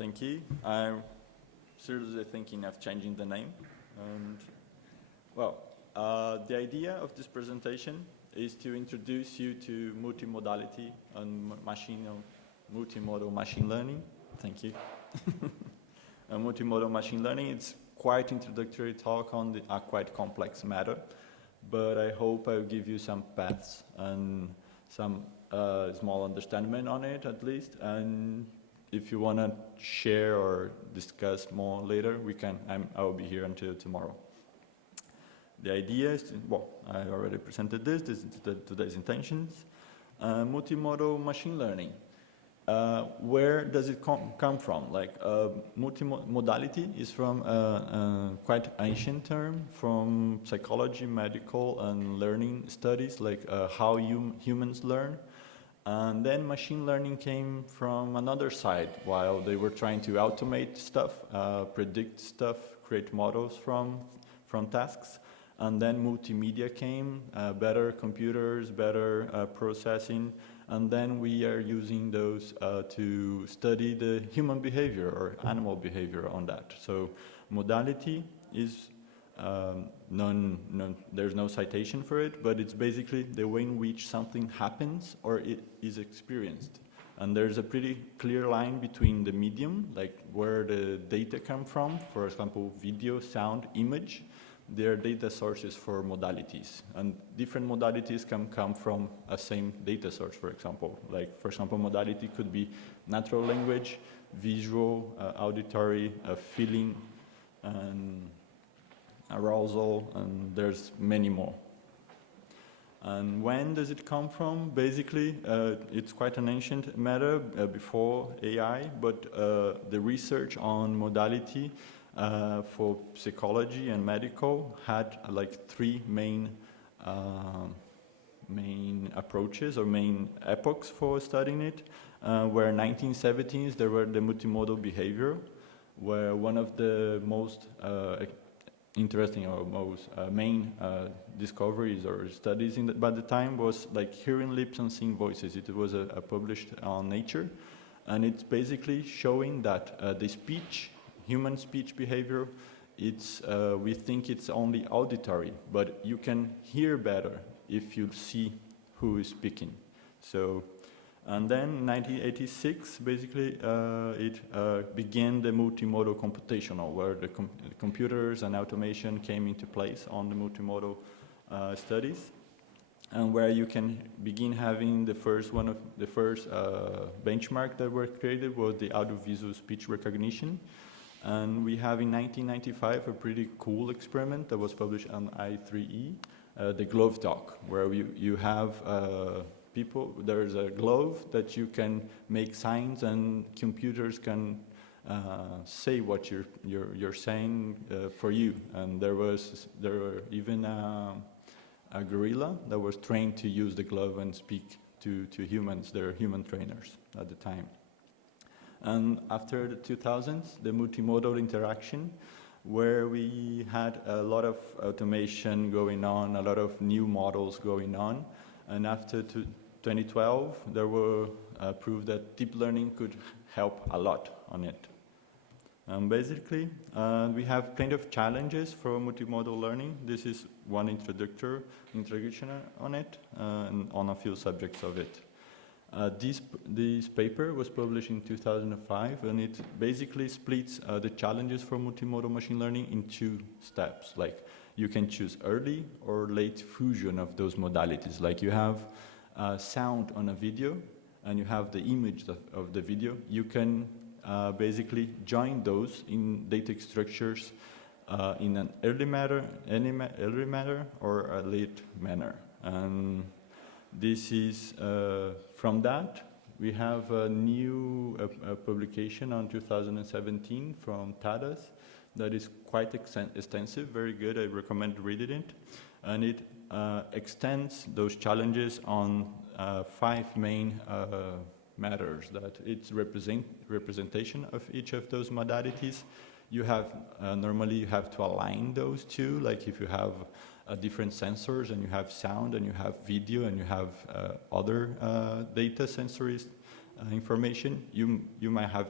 Thank you. I'm seriously thinking of changing the name. And, well, the idea of this presentation is to introduce you to multimodality and multimodal machine learning. Thank you. Multimodal machine learning, it's quite introductory talk on a quite complex matter, but I hope I'll give you some paths and some small understanding on it at least. And if you want to share or discuss more later, we can. I will be here until tomorrow. The idea is, I already presented this. This is today's intentions. Multimodal machine learning. Where does it come from? Like multimodality is from a quite ancient term from psychology, medical, and learning studies, like how humans learn. And then machine learning came from another side, while they were trying to automate stuff, predict stuff, create models from tasks. And then multimedia came, better computers, better processing. And then we are using those to study the human behavior or animal behavior on that. So modality is there's no citation for it, but it's basically the way in which something happens or it is experienced. And there's a pretty clear line between the medium, like where the data come from, for example, video, sound, image. There are data sources for modalities, and different modalities can come from a same data source, for example. Like, for example, modality could be natural language, visual, auditory, feeling, and arousal, and there's many more. And when does it come from? Basically, it's quite an ancient matter before AI, but the research on modality for psychology and medical had like three main approaches or main epochs for studying it. Where 1970s there were the multimodal behavior, where one of the most interesting or most main discoveries or studies by the time was like hearing lips and seeing voices. It was published on Nature, and it's basically showing that the human speech behavior, we think it's only auditory, but you can hear better if you see who is speaking. So, and then in 1986, basically, it began the multimodal computational, where the computers and automation came into place on the multimodal studies, and where you can begin having the first benchmark that were created was the audiovisual speech recognition. And we have in 1995 a pretty cool experiment that was published on I3E, the glove talk, where you have people, there's a glove that you can make signs and computers can say what you're saying for you. And there were even a gorilla that was trained to use the glove and speak to humans. They're human trainers at the time. And after the 2000s, the multimodal interaction, where we had a lot of automation going on, a lot of new models going on. And after 2012, there were proof that deep learning could help a lot on it. Basically, we have plenty of challenges for multimodal learning. This is one introduction on it, and on a few subjects of it. This paper was published in 2005, and it basically splits the challenges for multimodal machine learning in two steps. Like, you can choose early or late fusion of those modalities. Like, you have sound on a video, and you have the image of the video. You can basically join those in data structures in an early manner or a late manner. And this is from that. We have a new publication on 2017 from Tadas that is quite extensive, very good. I recommend reading it. And it extends those challenges on 5 main matters. That it's representation of each of those modalities. You have normally you have to align those two. Like, if you have different sensors and you have sound and you have video and you have other data sensories, information, you might have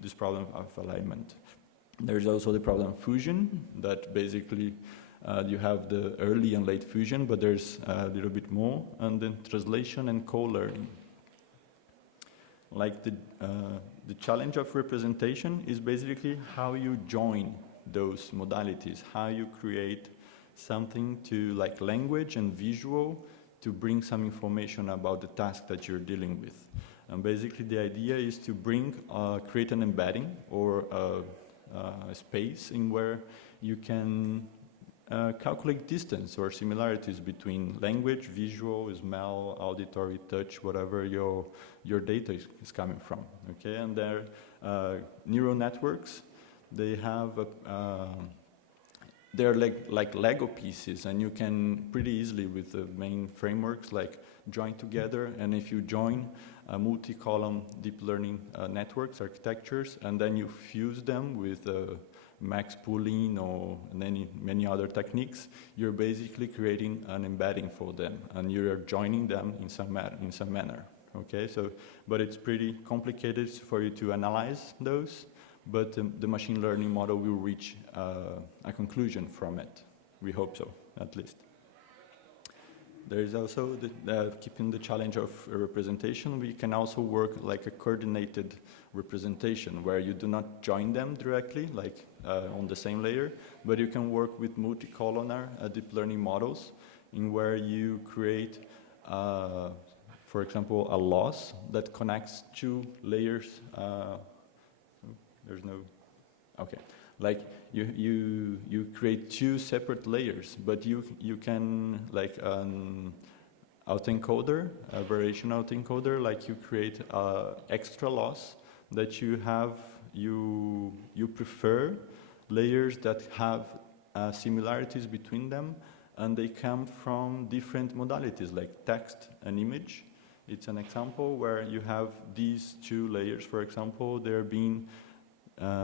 this problem of alignment. There's also the problem of fusion, that basically you have the early and late fusion, but there's a little bit more, and then translation and co-learning. Like the challenge of representation is basically how you join those modalities, how you create something to like language and visual to bring some information about the task that you're dealing with. And basically the idea is to create an embedding or a space in where you can calculate distance or similarities between language, visual, smell, auditory, touch, whatever your data is coming from. Okay, and their neural networks, they have they're like Lego pieces, and you can pretty easily with the main frameworks like join together. And if you join multi-column deep learning networks, architectures, and then you fuse them with max pooling or many other techniques, you're basically creating an embedding for them, and you're joining them in some manner. Okay, so but it's pretty complicated for you to analyze those. But the machine learning model will reach a conclusion from it. We hope so, at least. There is also keeping the challenge of representation. We can also work like a coordinated representation where you do not join them directly, like on the same layer, but you can work with multi-columnar deep learning models in where you create, for example, a loss that connects two layers. There's no, okay. Like you create two separate layers, but you can like an autoencoder, a variation autoencoder, like you create extra loss that you have. You prefer layers that have similarities between them, and they come from different modalities like text and image. It's an example where you have these two layers, for example, they're being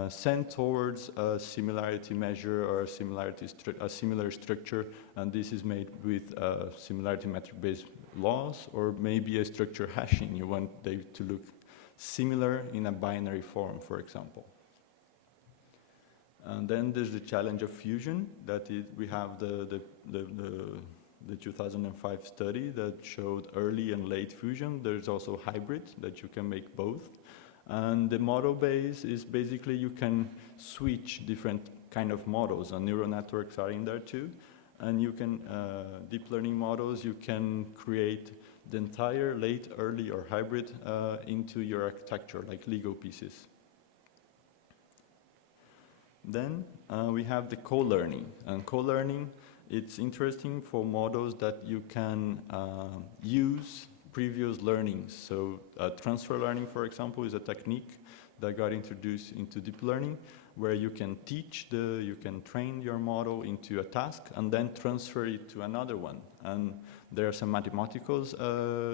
sent towards a similarity measure or a similar structure, and this is made with similarity metric-based laws, or maybe a structure hashing. You want them to look similar in a binary form, for example. And then there's the challenge of fusion. That is, we have the 2005 study that showed early and late fusion. There's also hybrid, that you can make both. And the model base is basically you can switch different kind of models, and neural networks are in there too. And you can, deep learning models, you can create the entire late, early, or hybrid into your architecture, like Lego pieces. Then we have the co-learning. And co-learning, it's interesting for models that you can use previous learnings. So transfer learning, for example, is a technique that got introduced into deep learning, where you can you can train your model into a task and then transfer it to another one. And there are some mathematical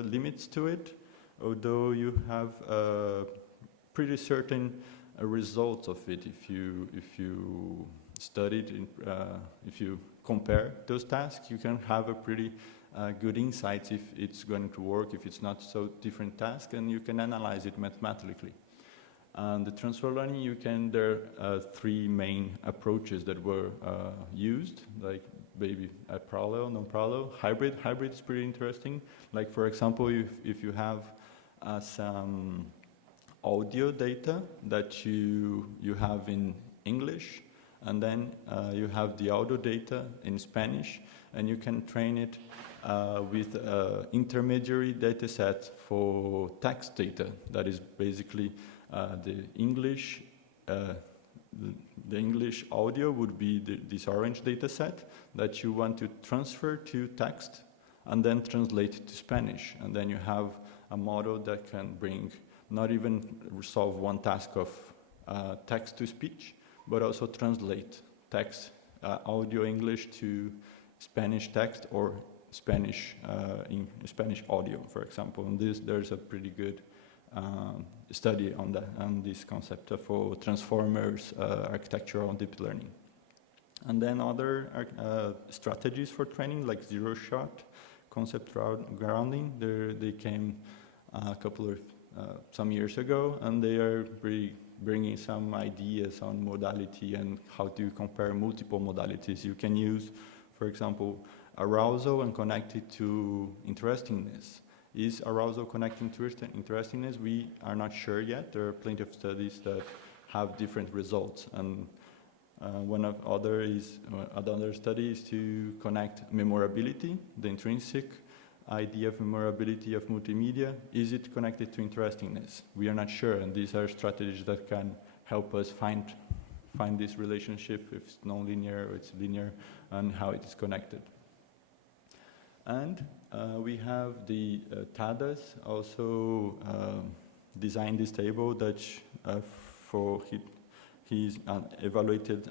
limits to it, although you have pretty certain results of it if you studied, if you compare those tasks, you can have a pretty good insights if it's going to work, if it's not so different task, and you can analyze it mathematically. And the transfer learning, there are three main approaches that were used, like maybe parallel, non-parallel, hybrid. Hybrid is pretty interesting. Like, for example, if you have some audio data that you have in English, and then you have the audio data in Spanish, and you can train it with intermediary data set for text data. That is basically the English audio would be this orange data set that you want to transfer to text and then translate to Spanish. And then you have a model that can not even solve one task of text to speech, but also translate text, audio English to Spanish text, or Spanish audio, for example. And there's a pretty good study on this concept for transformers, architectural deep learning. And then other strategies for training, like zero-shot, concept grounding. They came a couple of some years ago, and they are bringing some ideas on modality and how to compare multiple modalities. You can use, for example, arousal and connect it to interestingness. Is arousal connecting to interestingness? We are not sure yet. There are plenty of studies that have different results, and another study is to connect memorability, the intrinsic idea of memorability of multimedia. Is it connected to interestingness? We are not sure, and these are strategies that can help us find this relationship, if it's non-linear or it's linear, and how it is connected. And we have the Tadas also designed this table that he's evaluated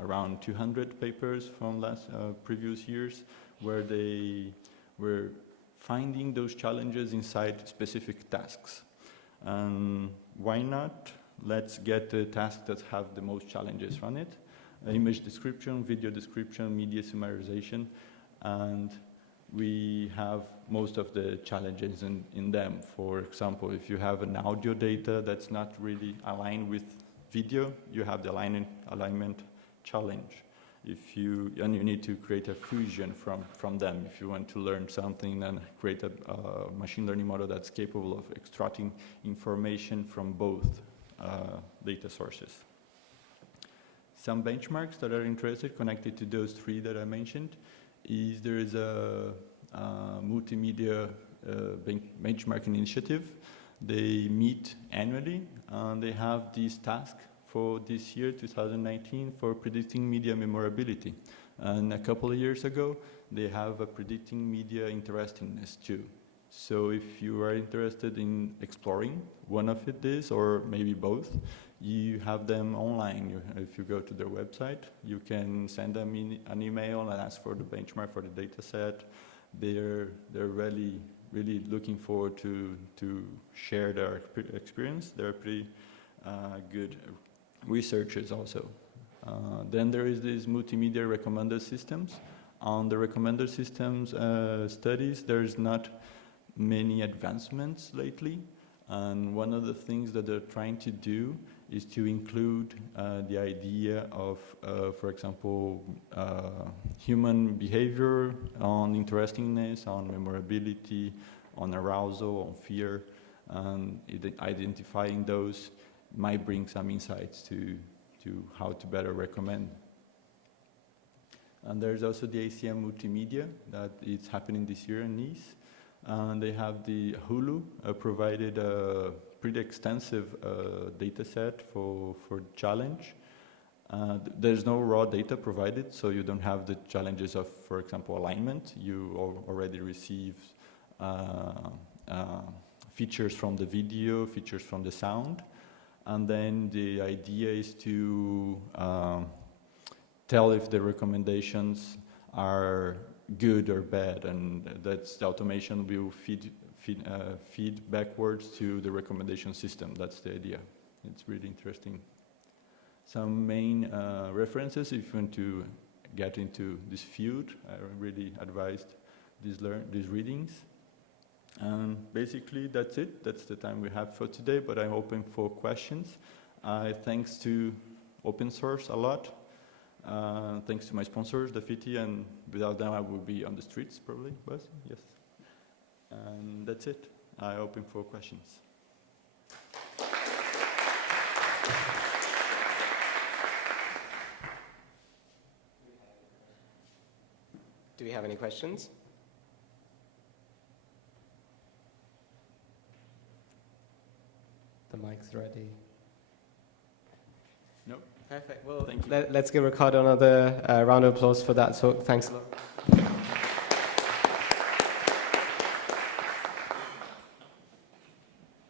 around 200 papers from previous years, where they were finding those challenges inside specific tasks. And why not? Let's get the tasks that have the most challenges on it. Image description, video description, media summarization, and we have most of the challenges in them. For example, if you have an audio data that's not really aligned with video, you have the alignment challenge. And you need to create a fusion from them. If you want to learn something, then create a machine learning model that's capable of extracting information from both data sources. Some benchmarks that are interested, connected to those three that I mentioned, is there is a multimedia benchmarking initiative. They meet annually, and they have this task for this year, 2019, for predicting media memorability. And a couple of years ago, they have a predicting media interestingness too. So if you are interested in exploring one of it, or maybe both, you have them online. If you go to their website, you can send them an email and ask for the benchmark for the data set. They're really looking forward to share their experience. They're pretty good researchers also. Then there is these multimedia recommender systems. On the recommender systems studies, there's not many advancements lately. And one of the things that they're trying to do is to include the idea of, for example, human behavior on interestingness, on memorability, on arousal, on fear, and identifying those might bring some insights to how to better recommend. And there's also the ACM Multimedia that is happening this year in Nice. And they have the Hulu provided a pretty extensive data set for challenge. There's no raw data provided, so you don't have the challenges of, for example, alignment. You already receive features from the video, features from the sound. And then the idea is to tell if the recommendations are good or bad, and that's the automation will feed backwards to the recommendation system. That's the idea. It's really interesting. Some main references, if you want to get into this field, I really advised these readings. And basically that's it. That's the time we have for today, but I'm open for questions. Thanks to open source a lot. Thanks to my sponsors, the FITI, and without them I would be on the streets probably, but yes. And that's it. I open for questions. Do we have any questions? The mic's ready. No. Perfect. Well, thank you. Let's give Ricardo another round of applause for that talk. Thanks a lot.